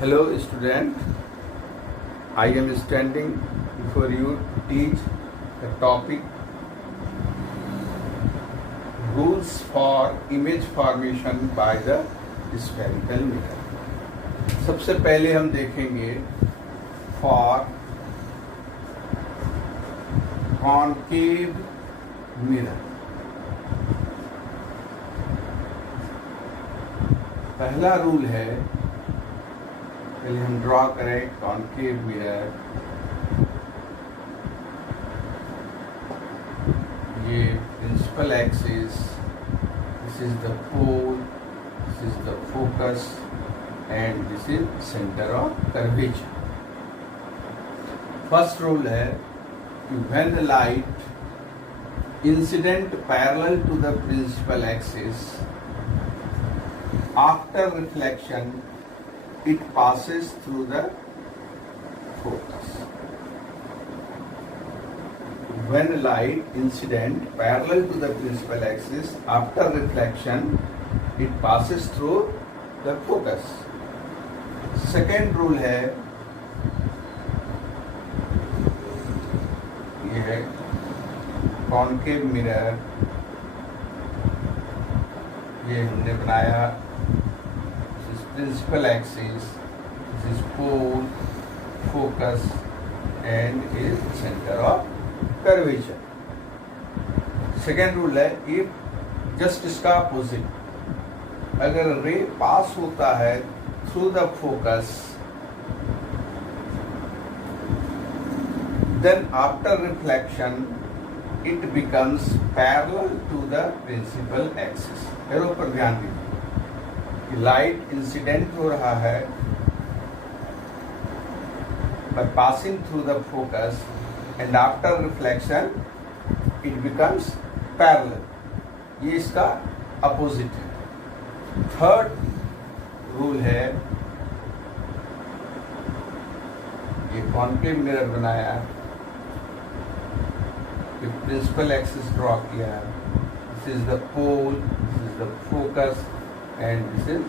Hello student, I am standing before you to teach the topic rules for image formation by the spherical mirror. सबसे पहले हम देखेंगे for concave mirror. पहला rule है, पहले हम ड्रॉ करें कॉन्केव मिरर. ये principal axis, this is the pole, this is the focus and this is centre of curvature. First rule है कि when the light incident parallel to the principal axis, after reflection it passes through the focus. When light incident parallel to the principal axis, after reflection it passes through the focus. Second rule है, ये है concave mirror. ये हमने बनाया principal axis, this is pole, focus and is center of curvature. Second rule है, if just इसका opposite, अगर रे पास होता है through the focus, then after reflection it becomes parallel to the principal axis. Arrow पर ध्यान दीजिए, लाइट इंसिडेंट हो रहा है by passing through the focus and after reflection it becomes parallel. ये इसका अपोजिट है. थर्ड रूल है, ये कॉन्केव मिरर बनाया, ये प्रिंसिपल एक्सिस ड्रॉ किया, this is the pole, this is the focus and this is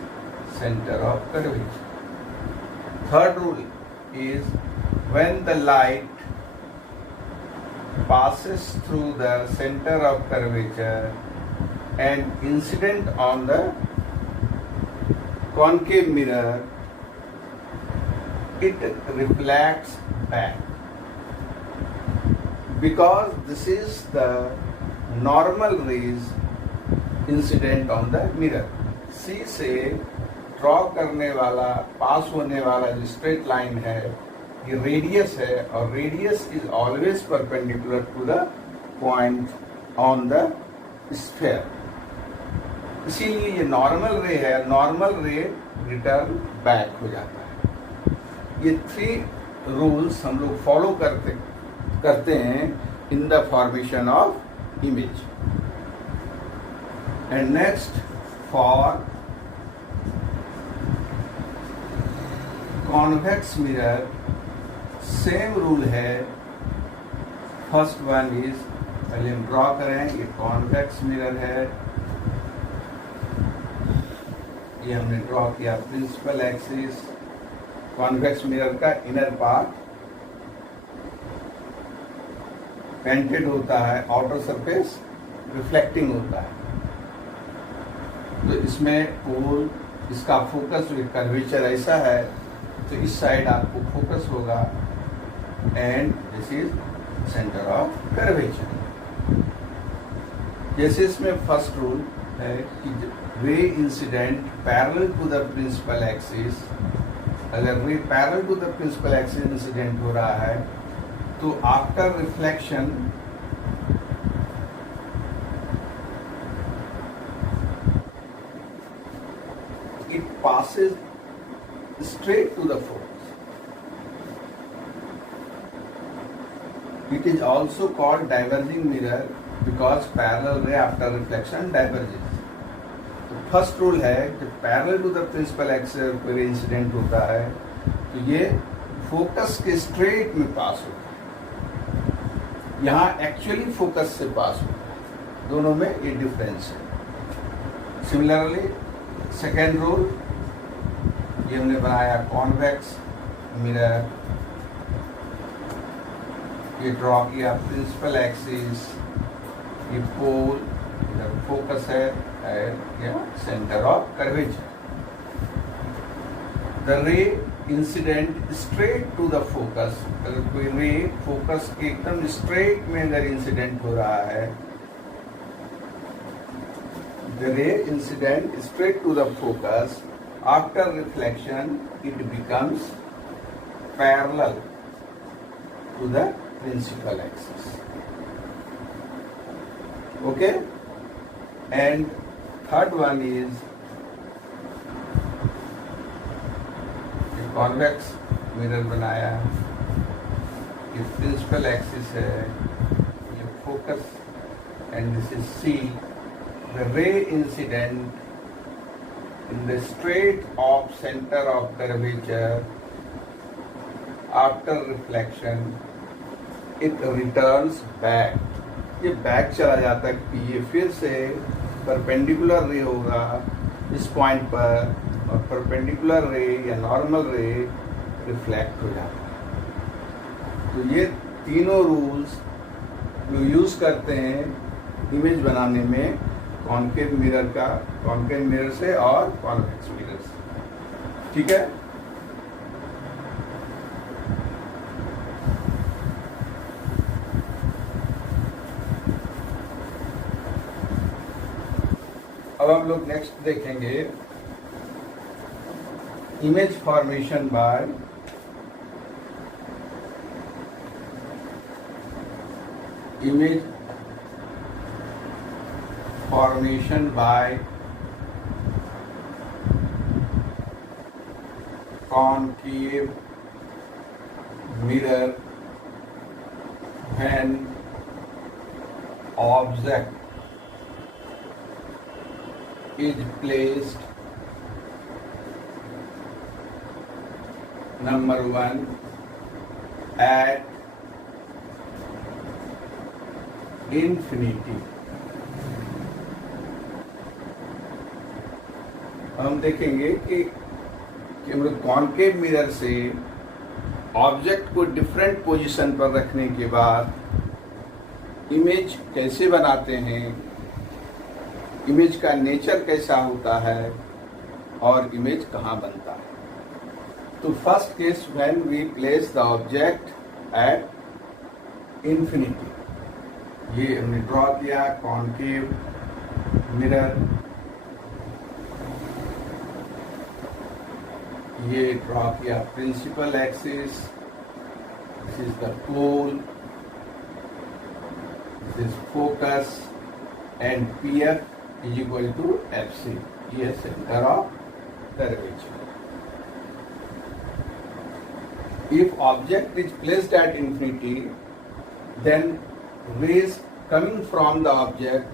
center of curvature. Third rule is when the light passes through the center of curvature and incident on the concave mirror, it reflects back because this is the normal rays incident on the mirror. सी से draw करने वाला, पास होने वाला जो straight line है, ये radius है और radius is always perpendicular to the point on the sphere. इसीलिए ये नॉर्मल रे है, नॉर्मल रे रिटर्न बैक हो जाता है. ये 3 रूल्स हम लोग फॉलो करते हैं in the formation of image. And next, for convex mirror same rule है. फर्स्ट वन इज, पहले हम ड्रॉ करें, ये कॉन्वेक्स मिरर है, ये हमने ड्रॉ किया प्रिंसिपल एक्सिस. कॉन्वेक्स मिरर का इनर पार्ट पेंटेड होता है, आउटर सरफेस रिफ्लेक्टिंग होता है. तो इसमें पोल, इसका फोकस जो कर्वेचर ऐसा है, तो इस साइड आपको फोकस होगा and this is centre of curvature. जैसे इसमें फर्स्ट रूल है कि ray incident parallel to the principal axis, अगर ray parallel to the principal axis incident हो रहा है तो after reflection it passes straight to the focus. It is also called diverging mirror because parallel ray after reflection diverges. तो first rule है, जब parallel to the principal axis पर incident होता है तो ये फोकस के स्ट्रेट में पास होता है, यहाँ एक्चुअली फोकस से पास होता है. दोनों में ये डिफरेंस है. सिमिलरली, second rule, ये हमने बनाया कॉन्वेक्स मिरर, ये ड्रॉ किया प्रिंसिपल एक्सिस, ये पोल इधर फोकस है या centre of curvature. The ray incident straight to the focus, अगर कोई रे फोकस के एकदम स्ट्रेट में अगर इंसिडेंट हो रहा है, the ray incident straight to the focus, after reflection it becomes parallel to the principal axis. Okay, and third one is convex mirror बनाया, ये principal axis है, ये focus and this is C. The ray incident in the straight of center of curvature after reflection it returns back. ये back चला जाता है कि ये फिर से परपेंडिकुलर रे होगा इस पॉइंट पर, और परपेंडिकुलर रे या नॉर्मल रे रिफ्लेक्ट हो जाता है। तो ये तीनों रूल्स जो यूज़ करते हैं इमेज बनाने में कॉनकेव मिरर से और कॉन्वेक्स मिरर से। ठीक है, अब हम लोग नेक्स्ट देखेंगे image formation by concave mirror when object is placed number 1 at infinity। हम देखेंगे कि हम लोग कॉनकेव मिरर से ऑब्जेक्ट को डिफरेंट पोजीशन पर रखने के बाद इमेज कैसे बनाते हैं, इमेज का नेचर कैसा होता है और इमेज कहाँ बनता है। तो first case when we place the object at infinity, ये हमने ड्रॉ किया कॉनकेव मिरर, ये ड्रॉ किया principal axis, this is the pole, this is focus and PF is equal to FC, ये centre of curvature. If object is placed at infinity, then rays coming from the object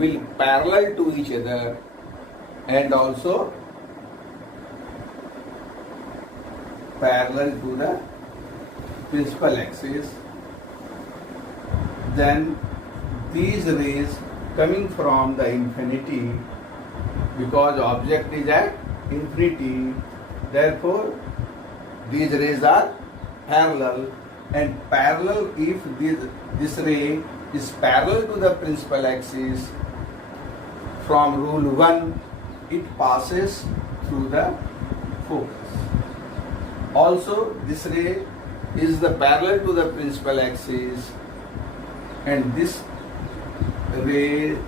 will parallel to each other and also parallel to the principal axis. Then these rays coming from the infinity, because object is at infinity, therefore these rays are parallel, and parallel, if this ray is parallel to the principal axis, from rule 1 it passes through the focus. Also this ray is the parallel to the principal axis, and this ray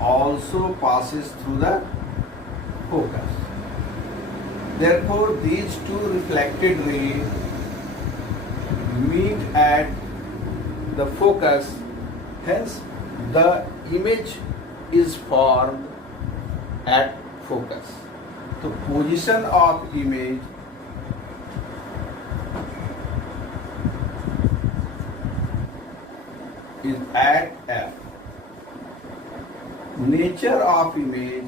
also passes through the focus. Therefore, these two reflected rays meet at the focus, hence the image is formed at focus. So, position of image is at F. Nature of image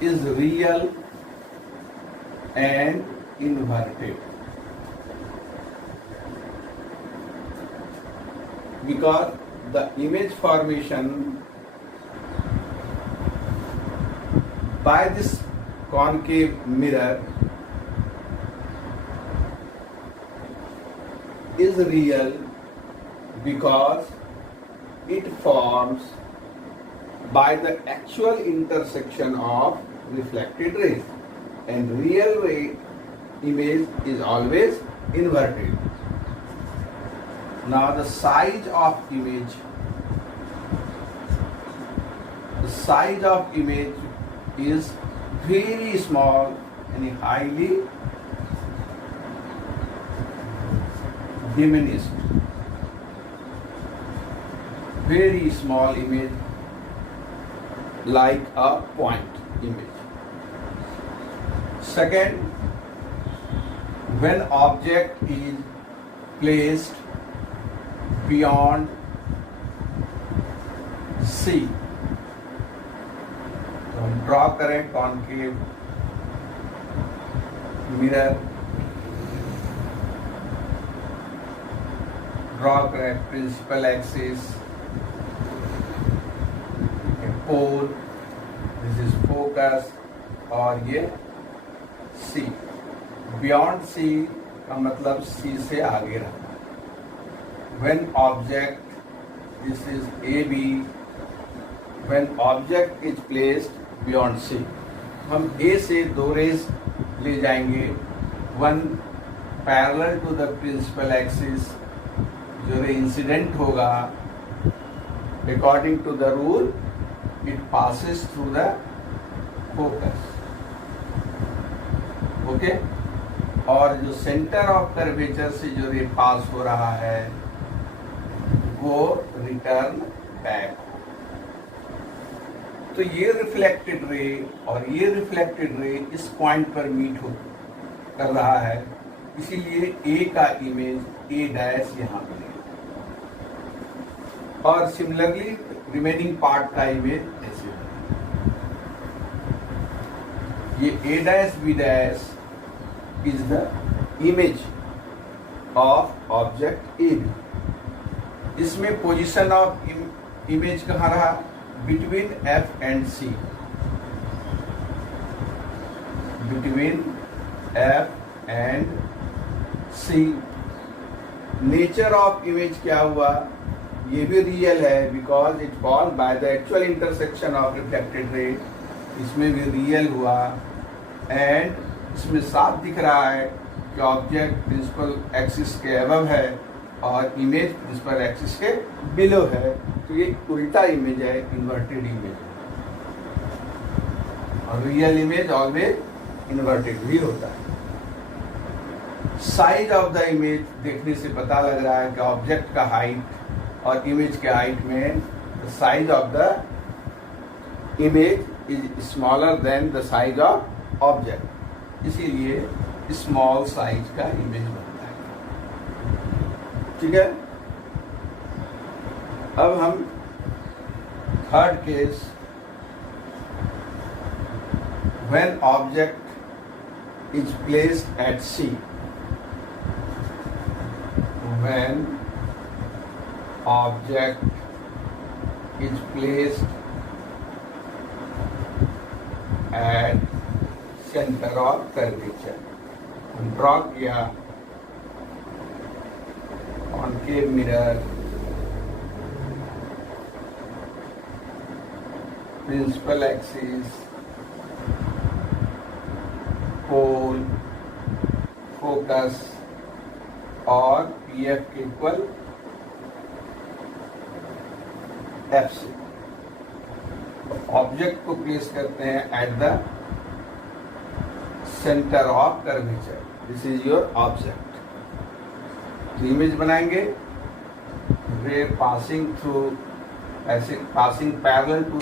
is real and inverted, because the image formation by this concave mirror is real because it forms by the actual intersection of reflected rays, and real ray image is always inverted. Now the size of image is very small and highly diminished. Very small image, like a point image. Second, when object is placed beyond C, तो हम draw करें concave mirror, draw करें principal axis, pole, this is focus, और ये C. Beyond C का मतलब C से आगे रखना. When object, this is AB, when object is placed beyond C, हम A से दो रेज ले जाएंगे, one parallel to the principal axis, जो रे इंसिडेंट होगा, according to the rule, it passes through the focus. Okay? और जो centre of curvature से जो रे पास हो रहा है वो रिटर्न बैक. तो ये रिफ्लेक्टेड रे और ये रिफ्लेक्टेड रे इस पॉइंट पर मीट कर रहा है, इसीलिए ए का इमेज ए डैश यहाँ मिलेगा, और सिमिलरली रिमेनिंग पार्ट का इमेज ऐसे. ये A dash B dash is the image of object A B. इसमें पोजीशन ऑफ इमेज कहाँ रहा? Between F and C. Between F and C. Nature of image क्या हुआ? ये भी रियल है because it fall by the actual intersection of reflected ray. इसमें भी रियल हुआ, एंड इसमें साफ दिख रहा है कि ऑब्जेक्ट प्रिंसिपल एक्सिस के अबव है और इमेज प्रिंसिपल एक्सिस के बिलो है. तो ये उल्टा इमेज है, इन्वर्टेड इमेज. और रियल इमेज ऑलवेज इन्वर्टेड भी होता है. साइज ऑफ द इमेज देखने से पता लग रहा है कि ऑब्जेक्ट का हाइट और इमेज के हाइट में the size of the image is smaller than the size of object. इसीलिए स्मॉल साइज का इमेज बनता है. ठीक है. अब हम third case, when object is placed at C. When object is placed at center of curvature, draw किया concave mirror, principal axis, pole, focus और पीएफ के इक्वल एफ से. ऑब्जेक्ट को प्लेस करते हैं at the centre of curvature. This is your object. तो image बनाएंगे, ray passing through, ऐसे passing parallel to the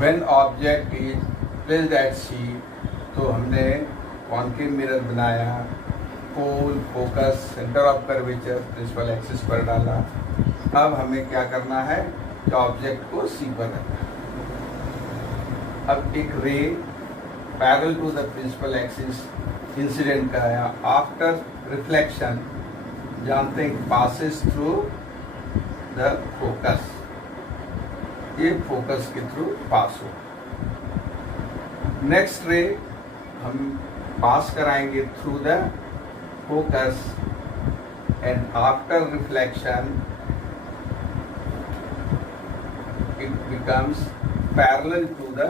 when object is placed at C. तो हमने कॉन्केव मिरर बनाया, pole, focus, centre of curvature, principal axis पर डाला. अब हमें क्या करना है कि ऑब्जेक्ट को C पर रखना है. अब एक ray parallel to the principal axis incident कराया. आफ्टर रिफ्लेक्शन जानते हैं पासेस थ्रू द फोकस, ये फोकस के थ्रू पास हो। नेक्स्ट रे हम पास कराएंगे through the focus and after reflection it becomes parallel to the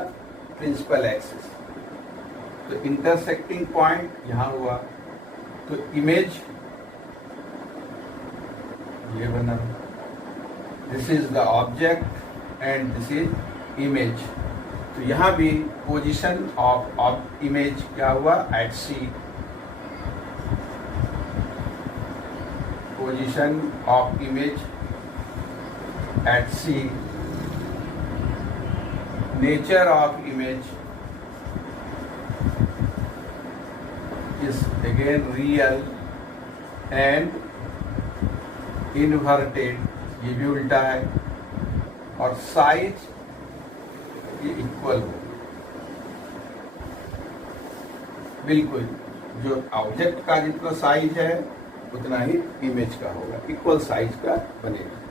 principal axis। तो intersecting point यहाँ हुआ, तो इमेज ये बना, this is the object and this is image. तो यहाँ भी पोजीशन ऑफ इमेज क्या हुआ, at C, position of image at C, nature of image is again real and inverted, ये भी उल्टा है, और साइज ये इक्वल हो, बिल्कुल जो ऑब्जेक्ट का जितना साइज है उतना ही इमेज का होगा, इक्वल साइज का बनेगा।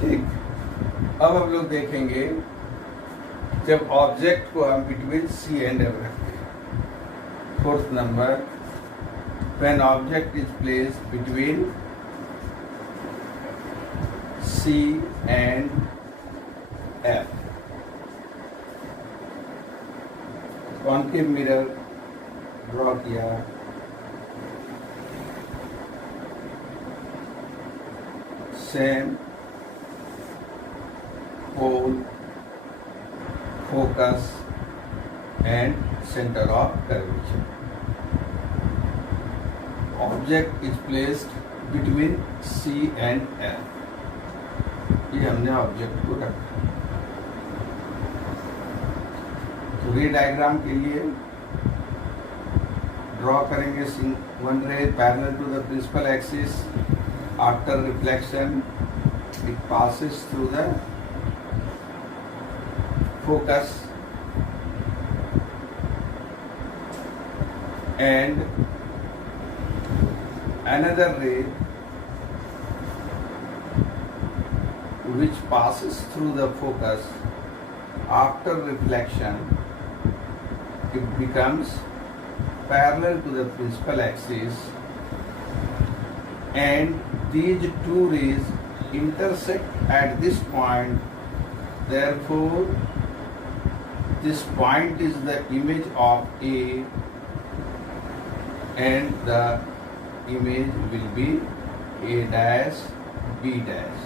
ठीक, अब हम लोग देखेंगे जब ऑब्जेक्ट को हम बिटवीन सी एंड एफ रखते हैं। Fourth number, when object is placed between C and F, concave mirror draw किया, same pole, focus and center of curvature. Object is placed between C and F। ये हमने object को रखा। तो रे diagram के लिए ड्रॉ करेंगे one ray parallel to the principal axis, after reflection it passes through the focus and another ray which passes through the focus after reflection, it becomes parallel to the principal axis and these two rays intersect at this point, therefore this point is the image of A and the image will be A dash B dash।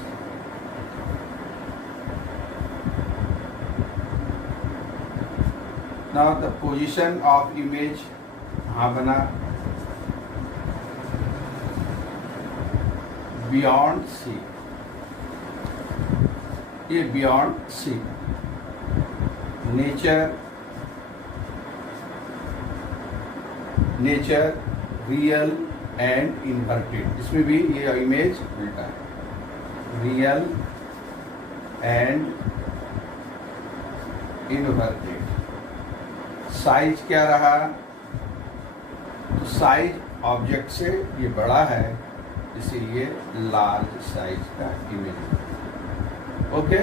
Now the position of image यहाँ बना beyond C, ये beyond C, nature real and inverted, इसमें भी ये image उल्टा है, real and inverted. Size क्या रहा, तो साइज ऑब्जेक्ट से ये बड़ा है, इसीलिए लार्ज साइज का image. Okay,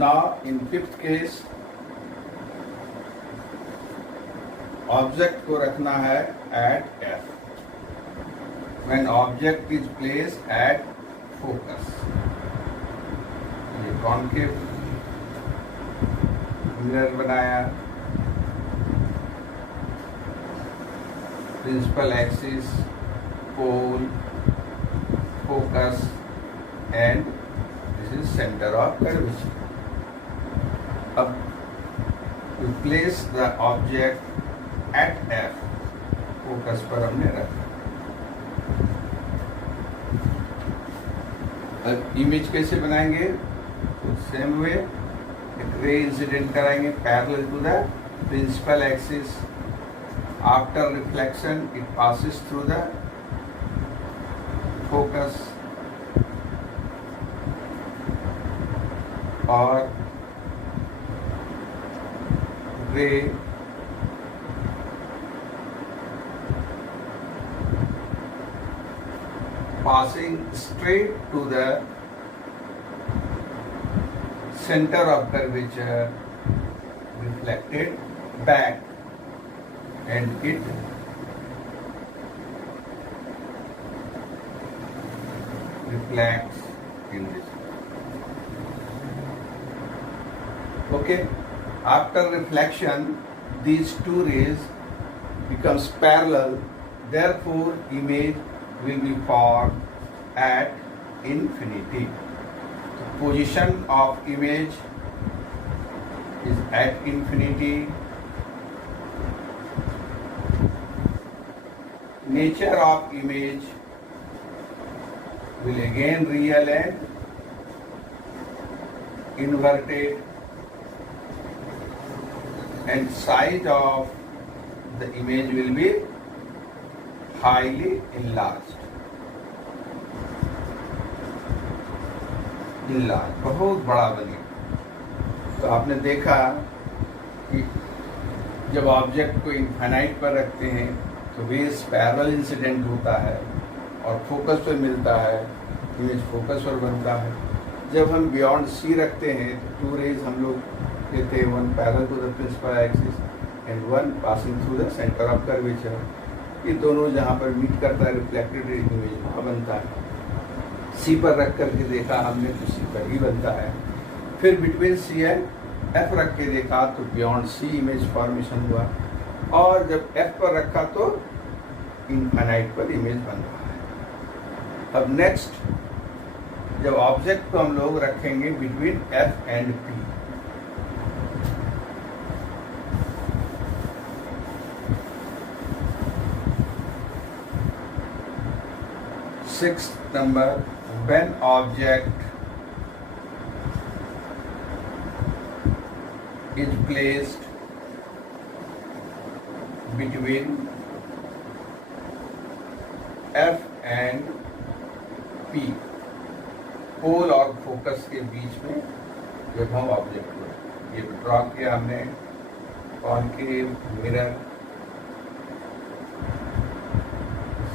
now in fifth case object को रखना है at F when object is placed at focus। ये कॉन्केव मिरर बनाया, principal axis, pole, focus and this is centre of curvature. अब we place the object at F, focus पर हमने रखा। अब इमेज कैसे बनाएंगे, तो सेम वे एक रे इंसिडेंट कराएंगे parallel to the principal axis, after reflection it passes through the focus और ray passing straight to the center of curvature reflected back, and it reflects in this. Okay, after reflection these two rays becomes parallel, therefore image will be formed at infinity. The position of image is at infinity. Nature of image will again real and inverted, and size of the image will be highly enlarged. बहुत बड़ा बनेगा। तो आपने देखा कि जब object को infinite पर रखते हैं तो रेज पैरेलल इंसिडेंट होता है और फोकस पर मिलता है, इमेज फोकस पर बनता है। जब हम बियॉन्ड सी रखते हैं तो टू रेज हम लोग लेते हैं, one parallel to the principal axis and one passing through the centre of curvature. ये दोनों जहाँ पर मीट करता है रिफ्लेक्टेड रेज इमेज वहाँ बनता है। सी पर रख करके देखा हमने तो सी पर ही बनता है। फिर बिटवीन सी एंड एफ रख के देखा तो बियॉन्ड सी इमेज फॉर्मेशन हुआ, और जब एफ पर रखा तो इनफाइनाइट पर इमेज बन रहा है। अब नेक्स्ट जब ऑब्जेक्ट को हम लोग रखेंगे between F and P, sixth number, when object is placed between F and P, पोल और फोकस के बीच में जब हम ऑब्जेक्ट को ये ड्रॉ किया हमने concave mirror,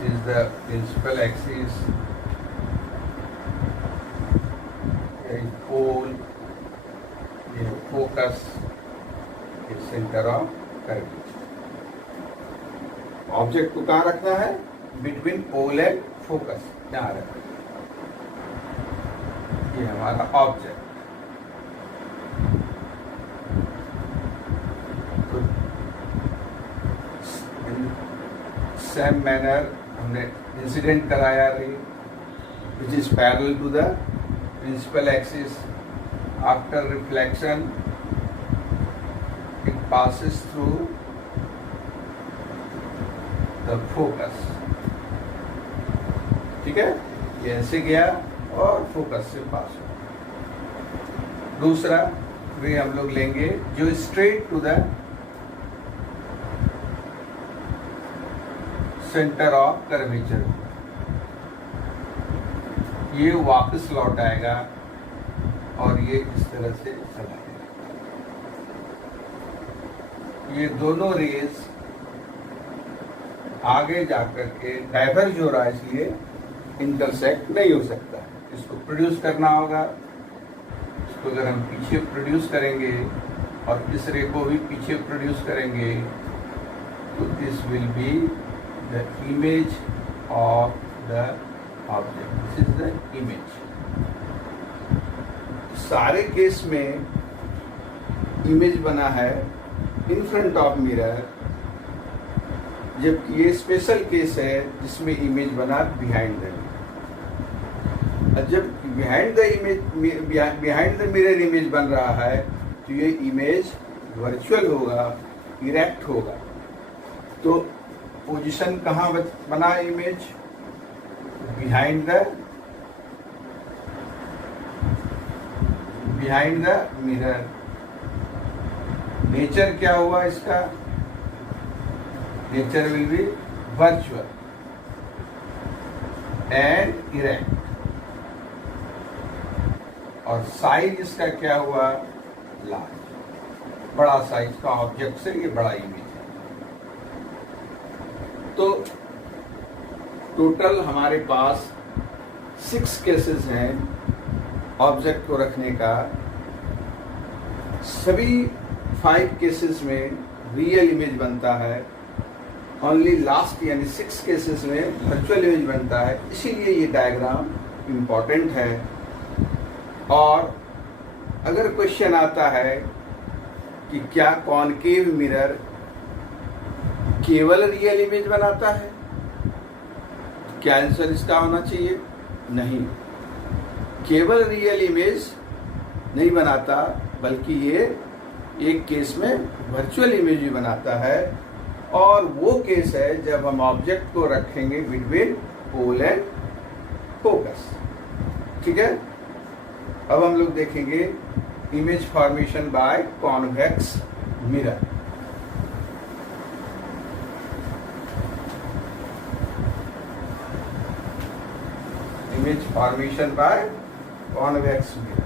is the principal axis, there is pole, there is focus, is center of curvature. Object को कहाँ रखना है? बिटवीन पोल एंड फोकस, यहाँ रखना है। ये हमारा ऑब्जेक्ट। तो सेम मैनर हमने इंसिडेंट कराया ray which is parallel to the principal axis. After reflection it passes through the focus। ठीक है, ये ऐसे गया और फोकस से पास हो। दूसरा रे हम लोग लेंगे जो straight to the centre of curvature, ये वापस लौट आएगा और ये इस तरह से चला जाएगा। ये दोनों रेज आगे जाकर के डाइवर्ज हो रहा है, इसलिए इंटरसेक्ट नहीं हो सकता। इसको प्रोड्यूस करना होगा। इसको अगर हम पीछे प्रोड्यूस करेंगे और इस रे को भी पीछे प्रोड्यूस करेंगे तो this will be the image of the object. This is the image. सारे केस में इमेज बना है इन फ्रंट ऑफ मिरर, जबकि ये स्पेशल केस है जिसमें इमेज बना बिहाइंड द मिरर। जब बिहाइंड द मिरर इमेज बन रहा है तो ये इमेज वर्चुअल होगा, इरेक्ट होगा। तो पोजीशन कहाँ बना image? Behind the mirror. Nature क्या हुआ इसका? Nature will be virtual and erect. और साइज इसका क्या हुआ, लार्ज, बड़ा साइज का ऑब्जेक्ट से ये बड़ा इमेज है। तो टोटल हमारे पास 6 केसेस हैं ऑब्जेक्ट को रखने का। सभी 5 केसेस में रियल इमेज बनता है, ओनली लास्ट यानी 6 केसेस में वर्चुअल इमेज बनता है। इसीलिए ये डायग्राम इम्पॉर्टेंट है। और अगर क्वेश्चन आता है कि क्या कॉनकेव मिरर केवल रियल इमेज बनाता है, क्या आंसर इसका होना चाहिए, नहीं, केवल रियल इमेज नहीं बनाता, बल्कि ये एक केस में वर्चुअल इमेज भी बनाता है। और वो केस है जब हम ऑब्जेक्ट को रखेंगे बिटवीन पोल एंड फोकस। ठीक है, अब हम लोग देखेंगे image formation by convex mirror. Image formation by convex mirror.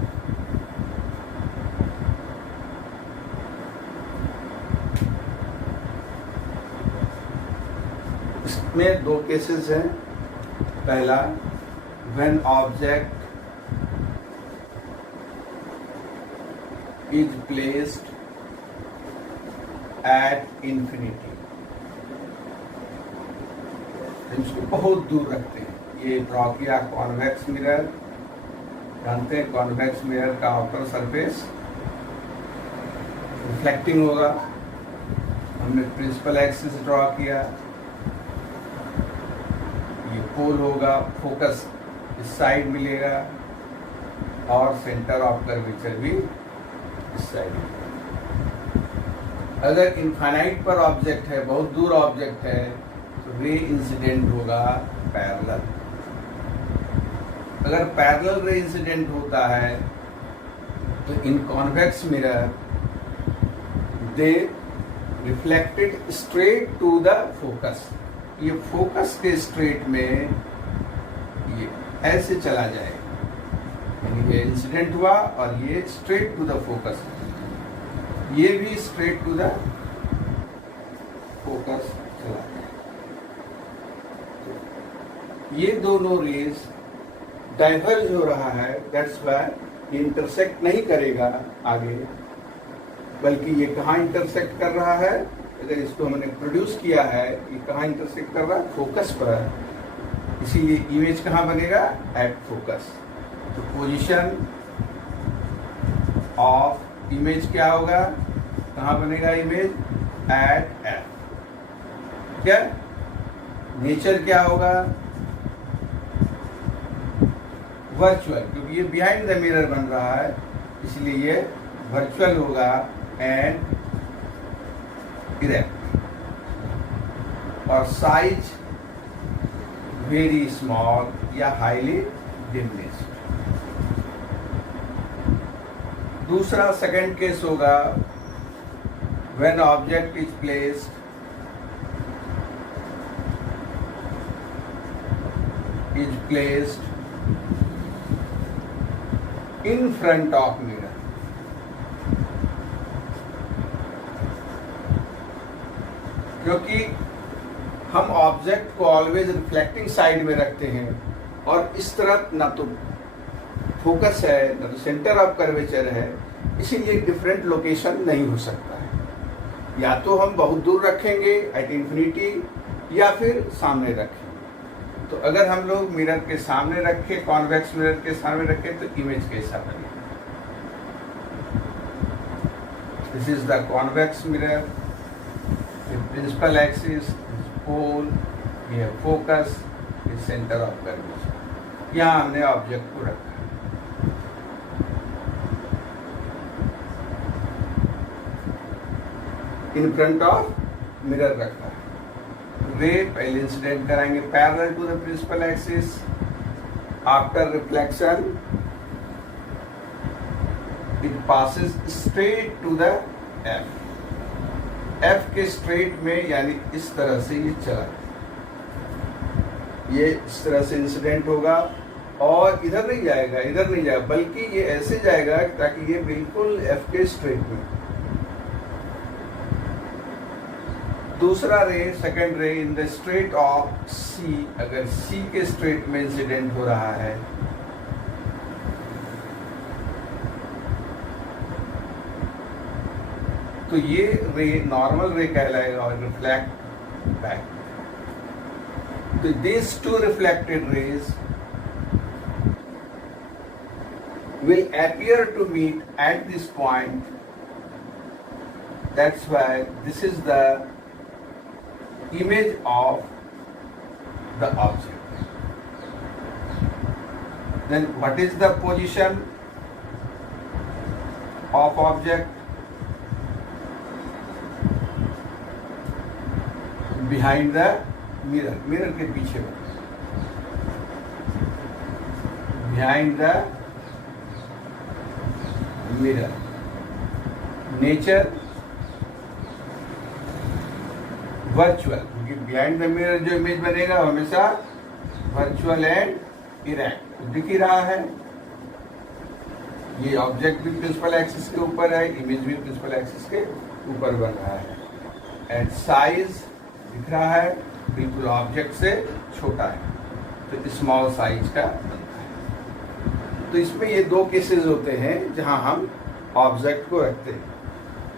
इसमें 2 केसेस हैं। पहला, when object is placed at infinity, इसको बहुत दूर रखते हैं। ये ड्रॉ किया कॉन्वेक्स मिरर, जानते हैं कॉन्वेक्स मिरर का आउटर सरफेस रिफ्लेक्टिंग होगा। हमने प्रिंसिपल एक्सिस ड्रॉ किया, ये पोल होगा, फोकस इस साइड मिलेगा और सेंटर ऑफ कर्वेचर भी इस साइड मिलेगा। अगर इनफाइनाइट पर ऑब्जेक्ट है, बहुत दूर ऑब्जेक्ट है, तो रे इंसिडेंट होगा पैरेलल। अगर पैरेलल रे इंसिडेंट होता है तो in convex mirror they reflected straight to the focus. ये फोकस के स्ट्रेट में ये ऐसे चला जाएगा, यानी ये इंसिडेंट हुआ और ये स्ट्रेट टू द फोकस, ये भी स्ट्रेट टू द फोकस चला जाएगा। ये दोनों रेज डाइवर्ज हो रहा है, दैट्स व्हाई ये इंटरसेक्ट नहीं करेगा आगे, बल्कि ये कहाँ इंटरसेक्ट कर रहा है, अगर इसको हमने प्रोड्यूस किया है, ये कहाँ इंटरसेक्ट कर रहा है, फोकस पर। इसीलिए इमेज कहाँ बनेगा, एट फोकस। तो पोजीशन ऑफ इमेज क्या होगा, कहाँ बनेगा इमेज, एट एफ। क्या नेचर क्या होगा, वर्चुअल, क्योंकि ये बिहाइंड द मिरर बन रहा है, इसलिए ये वर्चुअल होगा एंड इरेक्ट। और साइज वेरी स्मॉल या हाईली डिमिनिश्ड। दूसरा सेकंड केस होगा when object is placed in front of mirror. क्योंकि हम ऑब्जेक्ट को ऑलवेज रिफ्लेक्टिंग साइड में रखते हैं और इस तरफ ना तो फोकस है ना तो सेंटर ऑफ कर्वेचर है, इसीलिए डिफरेंट लोकेशन नहीं हो सकता है। या तो हम बहुत दूर रखेंगे एट इंफिनिटी या फिर सामने रखें। तो अगर हम लोग मिरर के सामने रखें, कॉन्वेक्स मिरर के सामने रखें, तो इमेज कैसा बनेगा। This is the convex mirror, principal axis, pole, ये फोकस, ये सेंटर ऑफ कर्वेचर। यहाँ हमने ऑब्जेक्ट को रखा। इन फ्रंट ऑफ मिरर रखा है। रे पहले इंसिडेंट कराएंगे parallel to the principal axis, after reflection it passes straight to the F. F के स्ट्रेट में, यानी इस तरह से ये चला, ये इस तरह से इंसिडेंट होगा और इधर नहीं जाएगा, इधर नहीं जाएगा, बल्कि ये ऐसे जाएगा ताकि ये बिल्कुल एफ के स्ट्रेट में। दूसरा रे, सेकंड रे इन द स्ट्रेट ऑफ सी, अगर सी के स्ट्रेट में इंसिडेंट हो रहा है तो ये रे नॉर्मल रे कहलाएगा और रिफ्लेक्ट बैक। तो these two reflected rays will appear to meet at this point. That's why this is the image of the object. Then what is the position of object? Behind the mirror, mirror के पीछे, behind the mirror. Nature virtual, क्योंकि behind the mirror जो image बनेगा वो हमेशा virtual and erect दिख ही रहा है। ये ऑब्जेक्ट भी प्रिंसिपल एक्सिस के ऊपर है, इमेज भी प्रिंसिपल एक्सिस के ऊपर बन रहा है, एंड साइज दिख रहा है बिल्कुल ऑब्जेक्ट से छोटा है, तो स्मॉल साइज का बनता है। तो इसमें ये दो केसेस होते हैं जहां हम ऑब्जेक्ट को रखते हैं।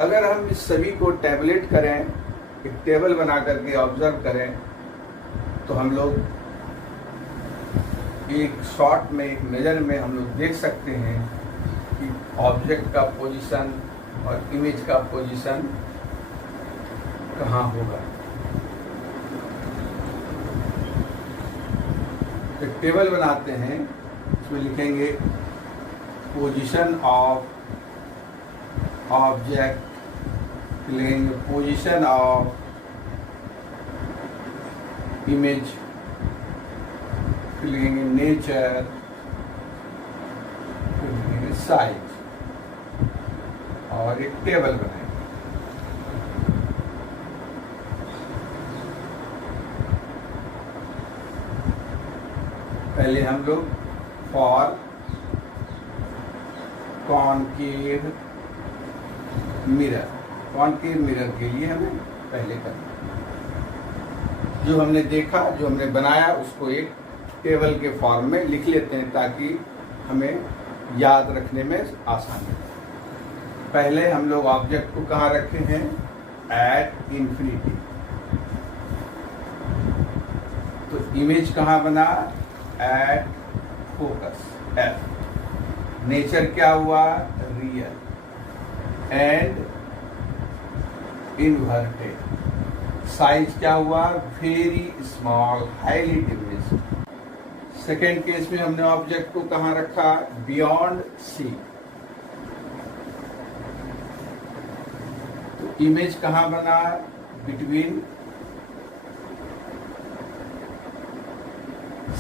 अगर हम इस सभी को टैबलेट करें, एक टेबल बना करके ऑब्जर्व करें, तो हम लोग एक शॉट में, एक नज़र में हम लोग देख सकते हैं कि ऑब्जेक्ट का पोजीशन और इमेज का पोजीशन कहाँ होगा। एक टेबल बनाते हैं, इसमें लिखेंगे पोजीशन ऑफ ऑब्जेक्ट, लिखेंगे पोजीशन ऑफ इमेज, लिखेंगे नेचर, लिखेंगे साइज, और एक टेबल बनाएंगे। पहले हम लोग for concave mirror, concave mirror के लिए हमें पहले करना, जो हमने देखा, जो हमने बनाया, उसको एक टेबल के फॉर्म में लिख लेते हैं ताकि हमें याद रखने में आसानी हो। पहले हम लोग ऑब्जेक्ट को कहाँ रखे हैं? At infinity. तो इमेज कहाँ बना? At focus, F. नेचर क्या हुआ? Real and inverted. साइज क्या हुआ? Very small, highly diminished. Second case में हमने ऑब्जेक्ट को कहाँ रखा? Beyond C. तो इमेज कहाँ बना? Between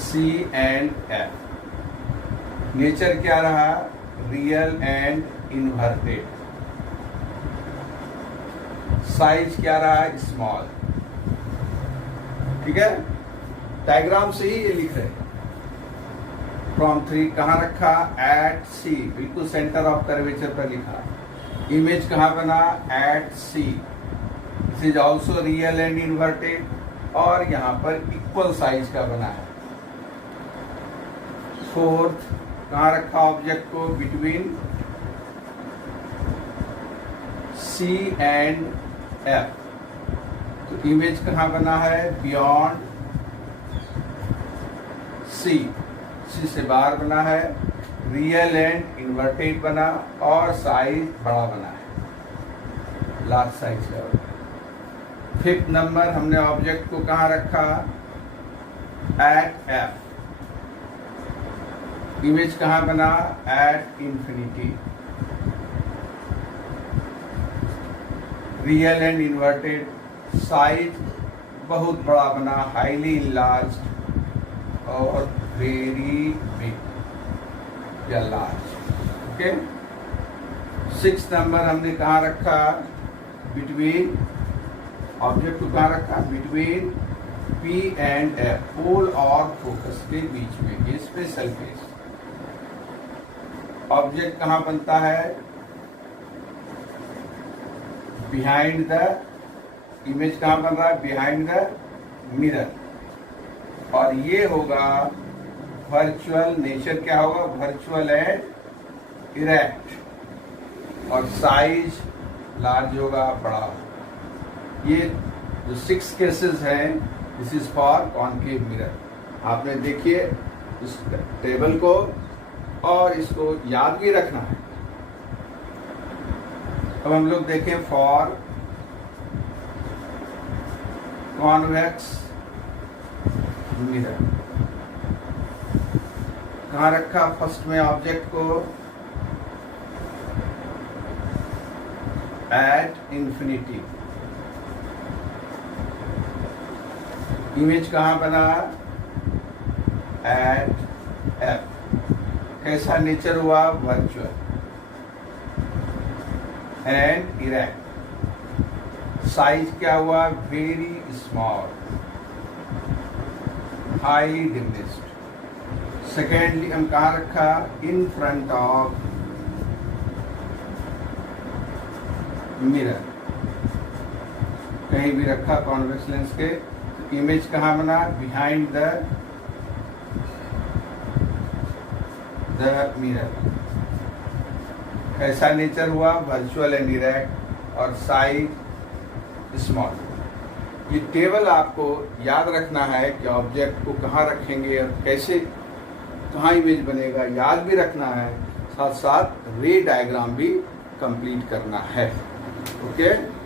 C and F. Nature क्या रहा? Real and inverted. साइज क्या रहा? स्मॉल। ठीक है, डायग्राम से ही ये लिख रहे हैं। फ्रॉम 3 कहाँ रखा? एट सी, बिल्कुल सेंटर ऑफ कर्वेचर पर लिखा। इमेज कहाँ बना? At C. This is also real and inverted, और यहाँ पर इक्वल साइज का बना है। फोर्थ कहाँ रखा ऑब्जेक्ट को? Between C and F. तो इमेज कहाँ बना है? बियॉन्ड सी, सी से बाहर बना है, रियल एंड इन्वर्टेड बना, और साइज बड़ा बना है, लार्ज साइज का बना है। फिफ्थ नंबर हमने ऑब्जेक्ट को कहाँ रखा? Eight F. इमेज कहाँ बना? At infinity. Real and inverted, size बहुत बड़ा बना, हाईली इनलार्ज और वेरी बिग या लार्ज। ओके, 6 नंबर हमने कहाँ रखा? बिटवीन, ऑब्जेक्ट को कहाँ रखा? बिटवीन P एंड F, पोल और फोकस के बीच में ये स्पेशल केस। ऑब्जेक्ट कहाँ बनता है? बिहाइंड द, इमेज कहाँ बन रहा है? Behind the mirror. और ये होगा वर्चुअल, नेचर क्या होगा? Virtual and erect. और साइज लार्ज होगा, बड़ा। ये जो 6 केसेस हैं, this is for concave mirror. आपने देखिए इस टेबल को और इसको याद भी रखना है। अब हम लोग देखें फॉर कॉन्वेक्स मिरर। कहाँ रखा फर्स्ट में ऑब्जेक्ट को? At infinity. इमेज कहाँ बना? At F. कैसा नेचर हुआ? Virtual and erect. साइज क्या हुआ? Very small, high diminished. Secondly हम कहाँ रखा? In front of mirror. कहीं भी रखा कॉन्वेक्स लेंस के। इमेज कहाँ बना? Behind the mirror. कैसा नेचर हुआ? वर्चुअल एंड इरेक्ट और साइज स्मॉल। ये टेबल आपको याद रखना है कि ऑब्जेक्ट को कहाँ रखेंगे और कैसे, कहाँ इमेज बनेगा, याद भी रखना है। साथ साथ रे डायग्राम भी कंप्लीट करना है। ओके।